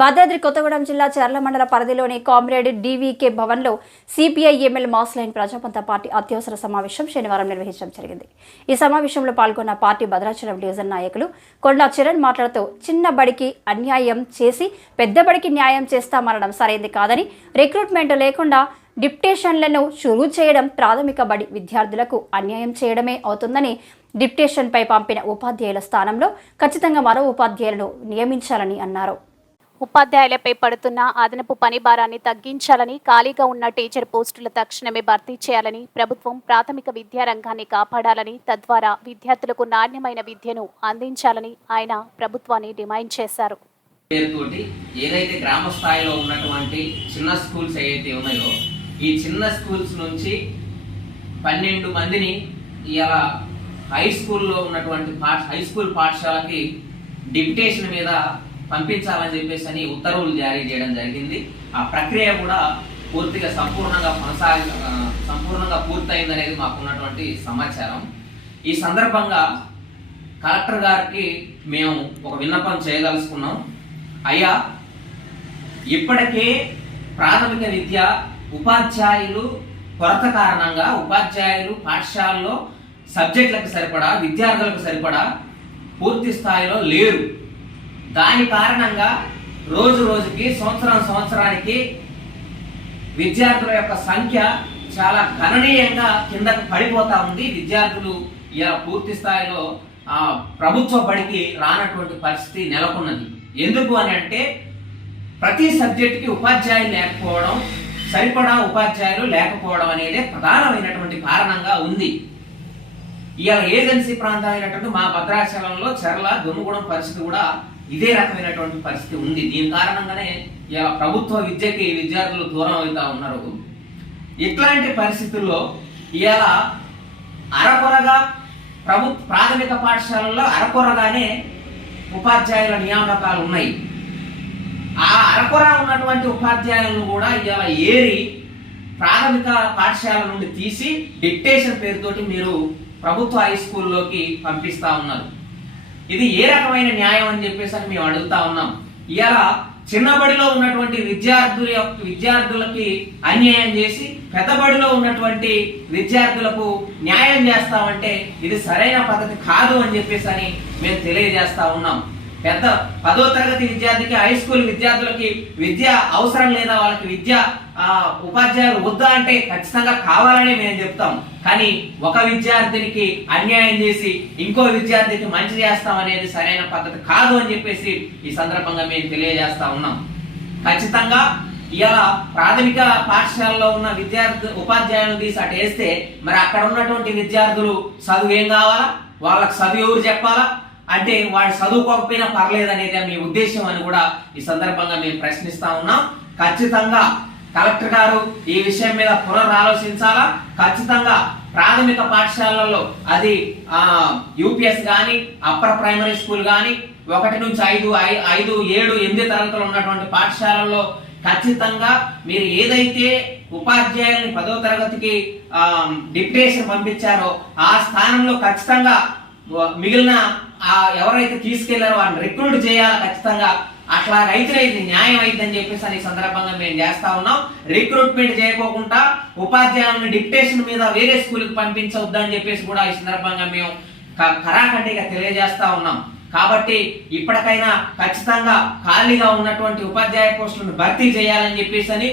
భద్రాద్రి కొత్తగూడెం జిల్లా చర్ల మండల పరిధిలోని కామ్రేడ్ డివికే భవన్లో సిపిఐ ఎంఎల్ మాస్లైన్ ప్రజాపంత పార్టీ అత్యవసర సమావేశం శనివారం నిర్వహించడం జరిగింది. ఈ సమావేశంలో పాల్గొన్న పార్టీ భద్రాచలం డివిజన్ నాయకులు కొండా చరణ్ మాట్లాడుతూ చిన్న బడికి అన్యాయం చేసి పెద్ద బడికి న్యాయం చేస్తామనడం సరైంది కాదని, రిక్రూట్మెంట్ లేకుండా డిప్టేషన్లను షురూ చేయడం ప్రాథమిక బడి విద్యార్థులకు అన్యాయం చేయడమే అవుతుందని, డిప్టేషన్పై పంపిన ఉపాధ్యాయుల స్థానంలో ఖచ్చితంగా మరో ఉపాధ్యాయులను నియమించాలని అన్నారు. ఉపాధ్యాయులపై పడుతున్న అదనపు పని భారాన్ని తగ్గించాలని, ఖాళీగా ఉన్న టీచర్ పోస్టులు తక్షణమే భర్తీ చేయాలని, ప్రభుత్వం ప్రాథమిక విద్యా రంగాన్ని కాపాడాలని, తద్వారా విద్యార్థులకు నాణ్యమైన విద్యను అందించాలని ఆయన ప్రభుత్వాన్ని డిమాండ్ చేశారు. ఏదైతే గ్రామ స్థాయిలో ఉన్నటువంటి చిన్న స్కూల్స్ ఏవైతే ఉన్నాయో, ఈ చిన్న స్కూల్స్ నుంచి 12 మందిని ఇలా హై స్కూల్లో ఉన్నటువంటి హై స్కూల్ పాఠశాలకి డిప్యుటేషన్ మీద పంపించాలని చెప్పేసి ఉత్తర్వులు జారీ చేయడం జరిగింది. ఆ ప్రక్రియ కూడా పూర్తిగా సంపూర్ణంగా పూర్తయిందనేది మాకున్నటువంటి సమాచారం. ఈ సందర్భంగా కలెక్టర్ గారికి మేము ఒక విన్నపం చేయదలుచుకున్నాం. అయ్యా, ఇప్పటికే ప్రాథమిక విద్య ఉపాధ్యాయులు కొరత కారణంగా ఉపాధ్యాయులు పాఠశాలలో సబ్జెక్టులకు సరిపడా, విద్యార్థులకు సరిపడా పూర్తి స్థాయిలో లేరు. దాని కారణంగా రోజు రోజుకి, సంవత్సరానికి విద్యార్థుల యొక్క సంఖ్య చాలా గణనీయంగా కిందకు పడిపోతా ఉంది. విద్యార్థులు ఇలా పూర్తి స్థాయిలో ప్రభుత్వ బడికి రానటువంటి పరిస్థితి నెలకొన్నది. ఎందుకు అని అంటే, ప్రతి సబ్జెక్టుకి ఉపాధ్యాయులు లేకపోవడం, సరిపడా ఉపాధ్యాయులు లేకపోవడం అనేది ప్రధానమైనటువంటి కారణంగా ఉంది. ఇలా ఏజెన్సీ ప్రాంతమైనటువంటి మా భద్రాచలంలో చర్ల, దుమ్ముగూడెం పరిస్థితి కూడా ఇదే రకమైనటువంటి పరిస్థితి ఉంది. దీని కారణంగానే ఇలా ప్రభుత్వ విద్యకి విద్యార్థులు దూరం అవుతా ఉన్నారు. ఇట్లాంటి పరిస్థితుల్లో ఇలా అరకొరగా ప్రాథమిక పాఠశాలల్లో అరకొరగానే ఉపాధ్యాయుల నియామకాలు ఉన్నాయి. ఆ అరకొర ఉన్నటువంటి ఉపాధ్యాయులను కూడా ఇలా ఏరి ప్రాథమిక పాఠశాల నుండి తీసి డిక్టేషన్ పేరుతోటి మీరు ప్రభుత్వ హై స్కూల్లోకి పంపిస్తా ఉన్నారు. ఇది ఏ రకమైన న్యాయం అని చెప్పేసి మేము అడుగుతా ఉన్నాం. ఇలా చిన్నబడిలో ఉన్నటువంటి విద్యార్థులకి అన్యాయం చేసి పెద్దబడిలో ఉన్నటువంటి విద్యార్థులకు న్యాయం చేస్తామంటే ఇది సరైన పద్ధతి కాదు అని చెప్పేసి మేము తెలియజేస్తా ఉన్నాం. 10వ తరగతి విద్యార్థికి, హై స్కూల్ విద్యార్థులకి విద్య అవసరం లేదా, వాళ్ళకి విద్య ఉపాధ్యాయులు వద్దా అంటే ఖచ్చితంగా కావాలని మేము చెప్తాం. కానీ ఒక విద్యార్థినికి అన్యాయం చేసి ఇంకో విద్యార్థికి మంచి చేస్తాం అనేది సరైన పద్ధతి కాదు అని చెప్పేసి ఈ సందర్భంగా మేము తెలియజేస్తా ఉన్నాం. ఖచ్చితంగా ఇలా ప్రాథమిక పాఠశాలలో ఉన్న ఉపాధ్యాయులను తీసి అటు వేస్తే మరి అక్కడ ఉన్నటువంటి విద్యార్థులు చదువు ఏం కావాలా, వాళ్ళకి చదువు ఎవరు చెప్పాలా అంటే వాడు చదువుకోకపోయినా పర్లేదనేది మీ ఉద్దేశం అని కూడా ఈ సందర్భంగా మేము ప్రశ్నిస్తా ఉన్నాం. ఖచ్చితంగా కలెక్టర్ గారు ఈ విషయం మీద పునరాలోచించాలా. ఖచ్చితంగా ప్రాథమిక పాఠశాలల్లో, అది యూపీఎస్ కానీ, అప్పర్ ప్రైమరీ స్కూల్ కానీ, 1 నుంచి 5, 7, 8 తరగతులు ఉన్నటువంటి పాఠశాలల్లో ఖచ్చితంగా మీరు ఏదైతే ఉపాధ్యాయుల్ని 10వ తరగతికి డిప్యుటేషన్ పంపించారో ఆ స్థానంలో ఖచ్చితంగా మిగిలిన ఎవరైతే తీసుకెళ్లారో వారిని రిక్రూట్ చేయాలి. ఖచ్చితంగా అట్లాగైతే ఇది న్యాయం అయిద్దని చెప్పేసి ఈ సందర్భంగా మేము చేస్తా ఉన్నాం. రిక్రూట్మెంట్ చేయకోకుండా ఉపాధ్యాయులను డిప్యుటేషన్ మీద వేరే స్కూల్కి పంపించవద్దని చెప్పేసి కూడా ఈ సందర్భంగా మేము ఖరాఖండిగా తెలియజేస్తా ఉన్నాం. కాబట్టి ఇప్పటికైనా ఖచ్చితంగా ఖాళీగా ఉన్నటువంటి ఉపాధ్యాయ పోస్టులను భర్తీ చేయాలని చెప్పేసి,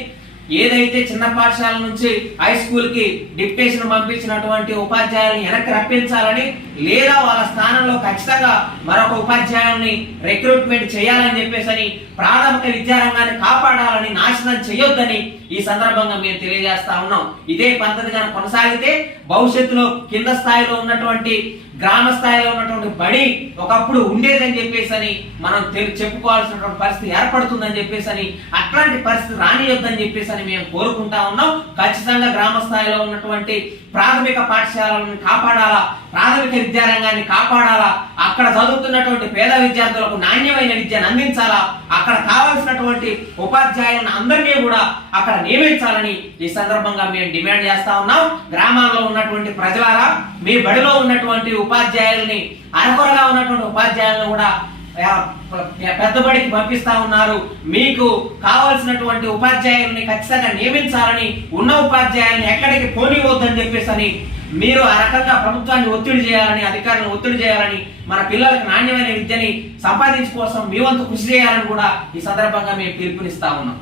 ఏదైతే చిన్న పాఠశాల నుంచి హై స్కూల్ కి డిప్యుటేషన్ పంపించినటువంటి ఉపాధ్యాయుల్ని వెనక్కి రప్పించాలని, లేదా వాళ్ళ స్థానంలో ఖచ్చితంగా మరొక ఉపాధ్యాయుల్ని రిక్రూట్మెంట్ చేయాలని చెప్పేసి, ప్రాథమిక విద్యారంగాన్ని కాపాడాలని, నాశనం చేయొద్దని ఈ సందర్భంగా మేము తెలియజేస్తా ఉన్నాం. ఇదే పద్ధతిగా కొనసాగితే భవిష్యత్తులో కింద స్థాయిలో ఉన్నటువంటి, గ్రామ స్థాయిలో ఉన్నటువంటి బడి ఒకప్పుడు ఉండేదని చెప్పేసి మనం చెప్పుకోవాల్సినటువంటి పరిస్థితి ఏర్పడుతుందని చెప్పేసి, అట్లాంటి పరిస్థితి రానియొద్దని చెప్పేసి మేము కోరుకుంటా ఉన్నాం. ఖచ్చితంగా గ్రామ స్థాయిలో ఉన్నటువంటి ప్రాథమిక పాఠశాలను కాపాడాలా, ప్రాథమిక విద్యారంగాన్ని కాపాడాలా, అక్కడ చదువుతున్నటువంటి పేద విద్యార్థులకు నాణ్యమైన విద్యను అందించాలా, అక్కడ కావాల్సినటువంటి ఉపాధ్యాయులను అందరినీ కూడా అక్కడ నియమించాలని ఈ సందర్భంగా మేము డిమాండ్ చేస్తా ఉన్నాం. గ్రామాల్లో ఉన్నటువంటి ప్రజలారా, మీ బడిలో ఉన్నటువంటి ఉపాధ్యాయుల్ని, అరకొరగా ఉన్నటువంటి ఉపాధ్యాయులను కూడా పెద్దబడికి పంపిస్తా ఉన్నారు. మీకు కావాల్సినటువంటి ఉపాధ్యాయుల్ని ఖచ్చితంగా నియమించాలని, ఉన్న ఉపాధ్యాయుల్ని ఎక్కడికి పోనివద్దని చెప్పేసి మీరు ఆ రకంగా ప్రభుత్వాన్ని ఒత్తిడి చేయాలని, అధికారులను ఒత్తిడి చేయాలని, మన పిల్లలకు నాణ్యమైన విద్యని సంపాదించు కోసం మీ వంతు కృషి చేయాలని కూడా ఈ సందర్భంగా మేము పిలుపునిస్తా ఉన్నాం.